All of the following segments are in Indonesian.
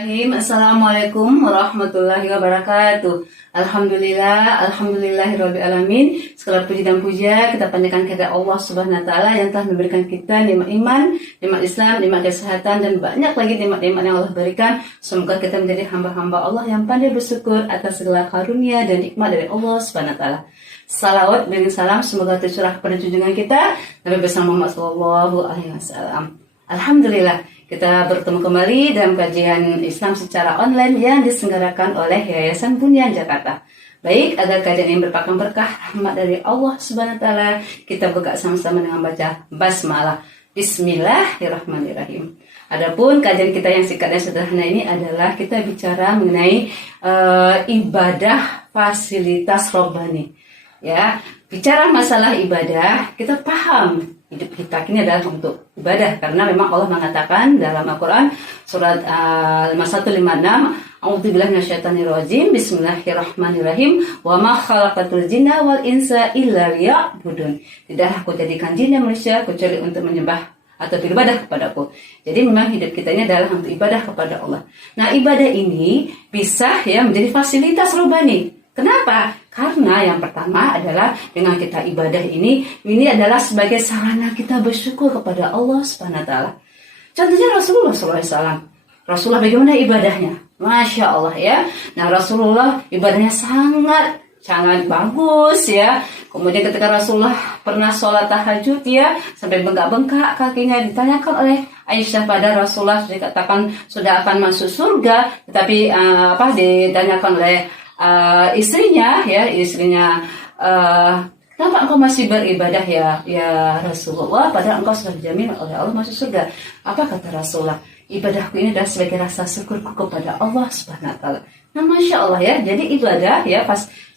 Assalamualaikum warahmatullahi wabarakatuh. Alhamdulillahirabbil alamin. Segala puji dan puja kita panjatkan kepada Allah Subhanahu wa taala yang telah memberikan kita nikmat iman, nikmat Islam, nikmat kesehatan dan banyak lagi nikmat-nikmat yang Allah berikan. Semoga kita menjadi hamba-hamba Allah yang pandai bersyukur atas segala karunia dan nikmat dari Allah Subhanahu wa taala. Salawat dan salam semoga tercurah kepada junjungan kita Nabi besar Muhammad sallallahu alaihi wasallam. Alhamdulillah, kita bertemu kembali dalam kajian Islam secara online yang diselenggarakan oleh Yayasan Bunyan Jakarta. Baik, agar kajian ini merupakan berkah rahmat dari Allah Subhanahu wa taala, kita buka sama-sama dengan baca basmalah. Bismillahirrahmanirrahim. Adapun kajian kita yang singkat dan sederhana ini adalah kita bicara mengenai ibadah fasilitas robbani. Ya, bicara masalah ibadah, kita paham hidup kita ini adalah untuk ibadah karena memang Allah mengatakan dalam Al-Qur'an surat 156, A'udzubillahi minasyaitonirrajim, Bismillahirrahmanirrahim, wa ma khalaqatul jinna wal insa illa liya'budun. Tidaklah aku jadikan jin dan manusia kecuali untuk menyembah atau beribadah kepadaku. Jadi memang hidup kita ini adalah untuk ibadah kepada Allah. Nah, ibadah ini bisa menjadi fasilitas robbani. Kenapa? Karena yang pertama adalah dengan kita ibadah ini adalah sebagai sarana kita bersyukur kepada Allah Subhanahu wa taala. Contohnya Rasulullah SAW. Rasulullah bagaimana ibadahnya? Masya Allah ya. Nah, Rasulullah ibadahnya sangat bagus ya. Kemudian ketika Rasulullah pernah sholat tahajud sampai bengkak-bengkak kakinya, ditanyakan oleh Aisyah pada Rasulullah, dikatakan sudah akan masuk surga, tetapi ditanyakan oleh istrinya, kenapa engkau masih beribadah ya Rasulullah, padahal engkau sudah dijamin oleh Allah masuk surga. Apa kata Rasulullah? Ibadahku ini adalah sebagai rasa syukurku kepada Allah Subhanahu wa taala. Nah, Masya Allah ya, jadi ibadah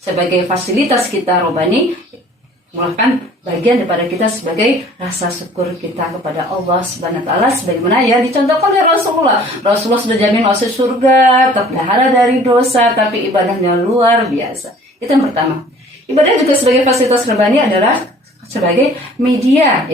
sebagai fasilitas kita robbani merupakan bagian daripada kita sebagai rasa syukur kita kepada Allah Subhanahu wa taala, sebagaimana dicontohkan oleh Rasulullah. Rasulullah sudah jamin masuk surga, terpelihara dari dosa, tapi ibadahnya luar biasa. Itu yang pertama. Ibadah juga sebagai fasilitas robbani adalah sebagai media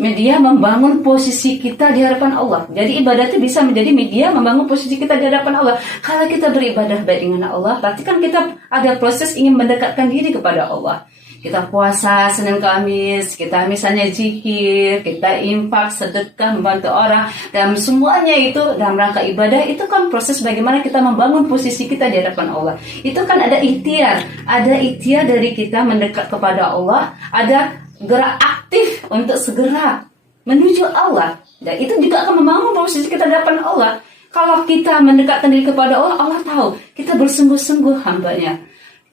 media membangun posisi kita di hadapan Allah. Jadi ibadah itu bisa menjadi media membangun posisi kita di hadapan Allah. Kalau kita beribadah baik dengan Allah, berarti kan kita ada proses ingin mendekatkan diri kepada Allah. Kita puasa Senin Kamis, kita misalnya zikir, kita infak, sedekah, membantu orang, dan semuanya itu dalam rangka ibadah. Itu kan proses bagaimana kita membangun posisi kita di hadapan Allah. Itu kan ada ikhtiar dari kita mendekat kepada Allah, ada gerak aktif untuk segera menuju Allah. Dan itu juga akan membangun posisi kita di hadapan Allah. Kalau kita mendekatkan diri kepada Allah, Allah tahu kita bersungguh-sungguh hambanya.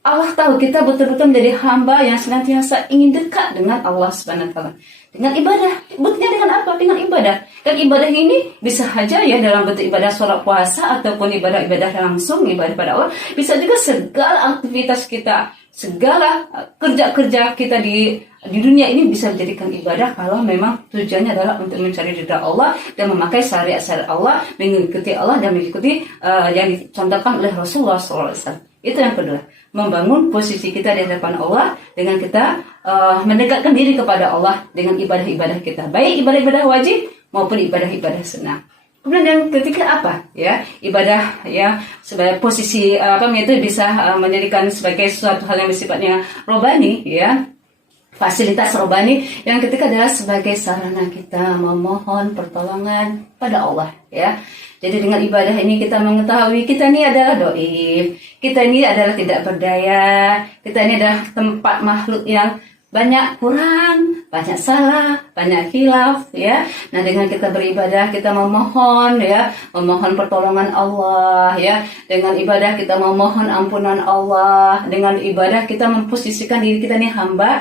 Allah tahu kita betul-betul menjadi hamba yang senantiasa ingin dekat dengan Allah Subhanahu wa taala. Dengan ibadah. Buktinya dengan apa? Dengan ibadah. Dan ibadah ini bisa saja dalam bentuk ibadah sholat puasa ataupun ibadah-ibadah langsung, ibadah pada Allah. Bisa juga segala aktivitas kita, segala kerja-kerja kita di dunia ini bisa menjadikan ibadah kalau memang tujuannya adalah untuk mencari ridha Allah dan memakai syariat-syariat Allah, mengikuti Allah dan mengikuti yang dicontohkan oleh Rasulullah SAW. Itu yang kedua, membangun posisi kita di hadapan Allah dengan kita mendekatkan diri kepada Allah dengan ibadah-ibadah kita, baik ibadah-ibadah wajib maupun ibadah-ibadah sunnah. Kemudian yang ketiga apa? Ibadah sebagai posisi itu bisa menjadikan sebagai suatu hal yang bersifatnya robbani fasilitas robbani. Yang ketiga adalah sebagai sarana kita memohon pertolongan pada Allah Jadi dengan ibadah ini kita mengetahui kita ini adalah dhaif, kita ini adalah tidak berdaya, kita ini adalah tempat makhluk yang banyak kurang, banyak salah, banyak khilaf Nah, dengan kita beribadah kita memohon memohon pertolongan Allah Dengan ibadah kita memohon ampunan Allah. Dengan ibadah kita memposisikan diri kita ini hamba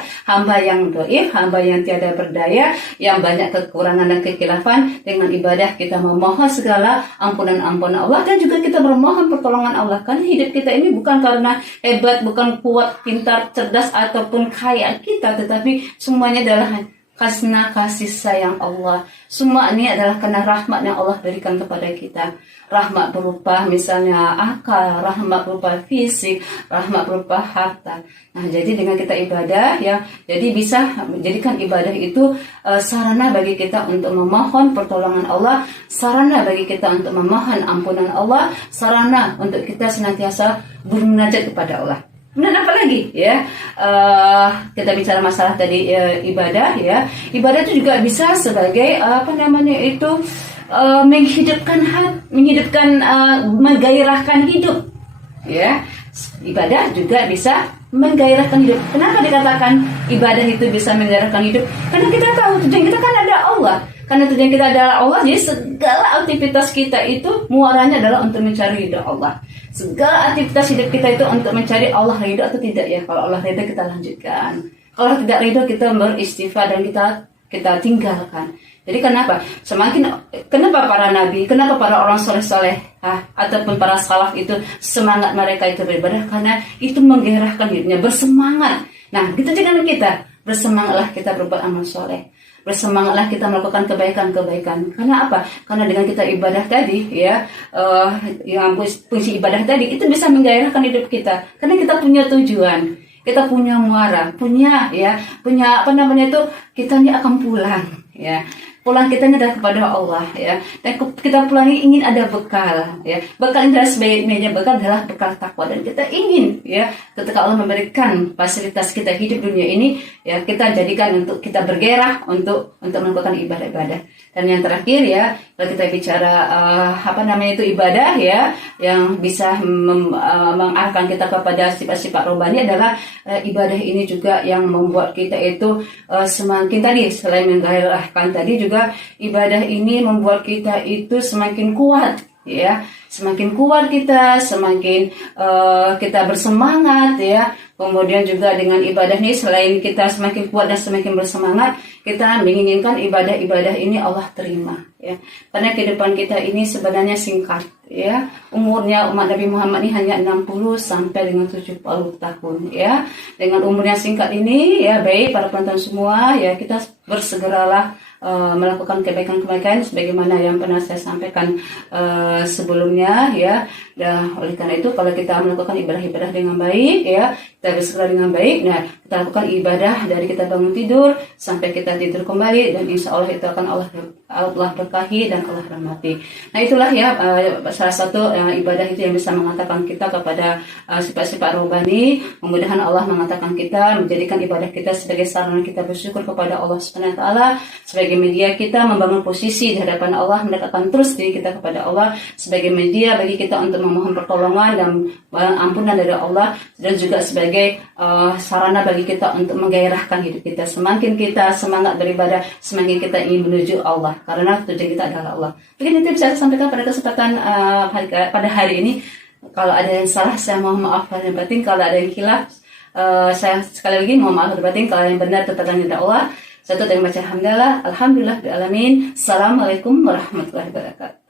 yang dhaif, hamba yang tiada berdaya, yang banyak kekurangan dan kekhilafan. Dengan ibadah kita memohon segala ampunan Allah dan juga kita memohon pertolongan Allah. Karena hidup kita ini bukan karena hebat, bukan kuat, pintar, cerdas ataupun kaya kita, tetapi semuanya adalah karena kasih sayang Allah. Semua ini adalah karena rahmat yang Allah berikan kepada kita. Rahmat berupa misalnya akal, rahmat berupa fisik, rahmat berupa harta. Nah, jadi dengan kita ibadah ya, jadi bisa menjadikan ibadah itu sarana bagi kita untuk memohon pertolongan Allah, sarana bagi kita untuk memohon ampunan Allah, sarana untuk kita senantiasa bermunajat kepada Allah. Kemudian apa lagi ya, kita bicara masalah tadi ibadah ya, ibadah itu juga bisa sebagai menghidupkan menggairahkan hidup ya. Ibadah juga bisa menggairahkan hidup. Kenapa dikatakan ibadah itu bisa menggairahkan hidup? Karena kita tahu tujuan kita kan ada Allah. Karena tujuan kita adalah Allah, jadi segala aktivitas kita itu muaranya adalah untuk mencari ridha Allah. Segala aktivitas hidup kita itu untuk mencari Allah ridha atau tidak ya. Kalau Allah ridha kita lanjutkan. Kalau tidak ridha kita beristighfar dan kita tinggalkan. Jadi kenapa para nabi, kenapa para orang soleh-soleh ataupun para salaf itu semangat mereka itu beribadah? Karena itu menggairahkan hidupnya, bersemangat. Nah, gitu juga kita, bersemangatlah kita berbuat amal soleh. Bersemangatlah kita melakukan kebaikan-kebaikan. Karena apa? Karena dengan kita ibadah tadi ya, yang fungsi ibadah tadi itu bisa menggairahkan hidup kita. Karena kita punya tujuan, kita punya muara, punya kita ini akan pulang ya. Pulang kita ini adalah kepada Allah ya. Dan kita pulang ini ingin ada bekal ya. Bekal ini adalah sebaik-baiknya bekal adalah bekal takwa, dan kita ingin ya ketika Allah memberikan fasilitas kita hidup dunia ini ya, kita jadikan untuk kita bergairah untuk melakukan ibadah-ibadah. Dan yang terakhir ya, kalau kita bicara ibadah ya yang bisa mengarahkan kita kepada sifat-sifat rohani adalah ibadah ini juga yang membuat kita itu semakin tadi, selain menggairahkan tadi juga ibadah ini membuat kita itu semakin kuat ya, semakin kuat kita, semakin kita bersemangat ya. Kemudian juga dengan ibadah ini selain kita semakin kuat dan semakin bersemangat, kita menginginkan ibadah-ibadah ini Allah terima ya. Karena kehidupan kita ini sebenarnya singkat ya. Umurnya umat Nabi Muhammad ini hanya 60 sampai dengan 70 tahun ya. Dengan umur yang singkat ini ya, baik para penonton semua ya, kita bersegeralah melakukan kebaikan-kebaikan sebagaimana yang pernah saya sampaikan sebelumnya ya. Dan oleh karena itu kalau kita melakukan ibadah-ibadah dengan baik ya, kita bersegera dengan baik, nah kita lakukan ibadah dari kita bangun tidur sampai kita tidur kembali, dan insya Allah itu akan Allah berkahi dan Allah rahmati. Nah itulah ya salah satu ibadah itu yang bisa mengatakan kita kepada sifat-sifat rohani. Mudah-mudahan Allah mengatakan kita, menjadikan ibadah kita sebagai sarana kita bersyukur kepada Allah Subhanahu wa taala, sebagai media kita membangun posisi di hadapan Allah, mendekatkan terus diri kita kepada Allah, sebagai media bagi kita untuk memohon pertolongan dan ampunan dari Allah, dan juga sebagai sarana bagi kita untuk menggairahkan hidup kita. Semakin kita semangat beribadah, semakin kita ingin menuju Allah, karena tujuan kita adalah Allah. Mungkin itu bisa saya sampaikan pada kesempatan pada hari ini. Kalau ada yang salah, saya mohon maaf lahir batin. Kalau ada yang khilaf, saya sekali lagi mohon maaf lahir batin. Kalau yang benar tetapkan dari Allah. Saya tutup dengan baca alhamdulillah, alhamdulillah, alamin. Assalamualaikum warahmatullahi wabarakatuh.